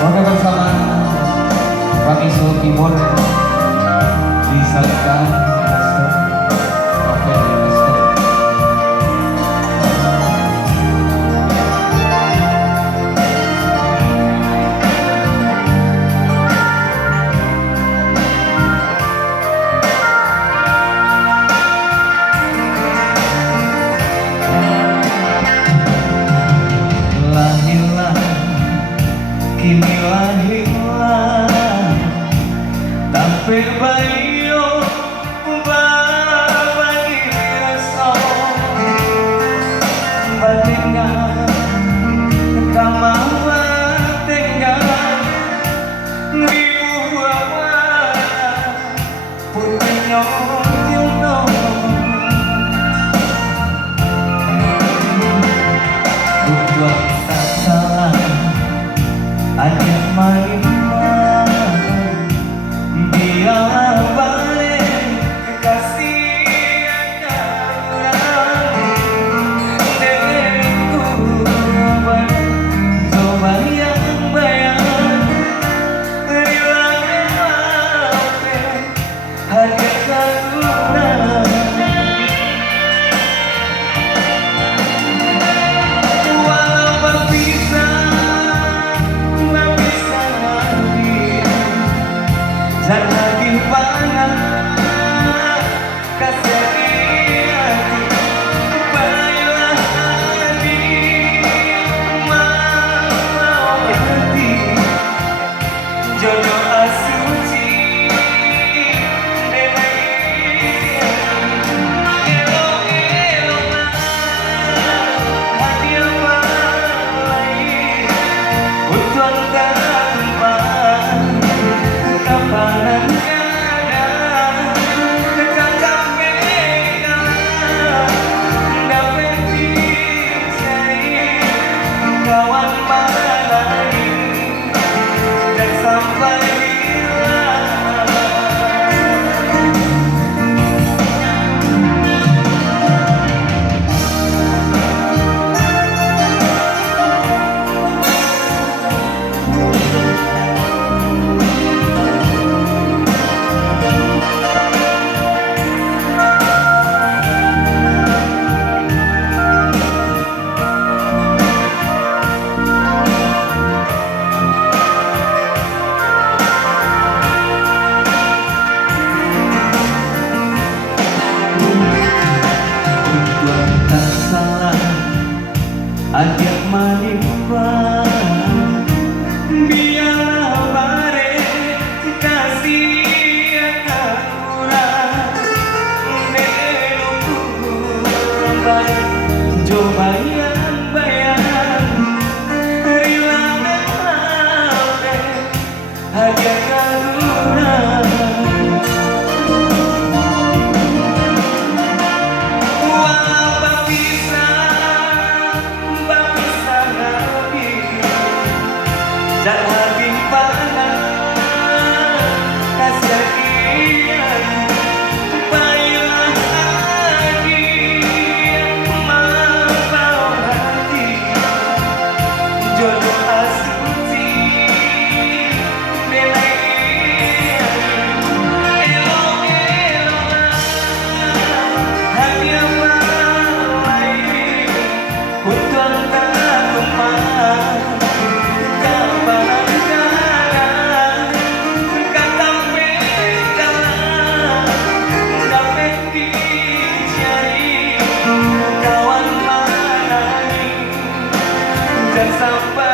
Oke, bersama kami Solo Timur disalurkan Resto Oke Resto. Lahirlah kini lahirlah tapi bayo bagi rasa batingan kamawa tinggal ibu apa punya yuno buat tak salah ada main jangan dipangan kasih baiklah hati mau hati jodoh asuci elok-eloklah hati apa lain untuk tempat kapanan kawan mana ini dan sampai bila ajak manifah biarlah bare kasih akan kurang neluku baik coba yang bayang rilangan hati ajak kurang jangan dipangan kasih kian baiklah hati mau hati jodoh asuci nilai elok-eloklah hati apa lain untuk tak kemana sampai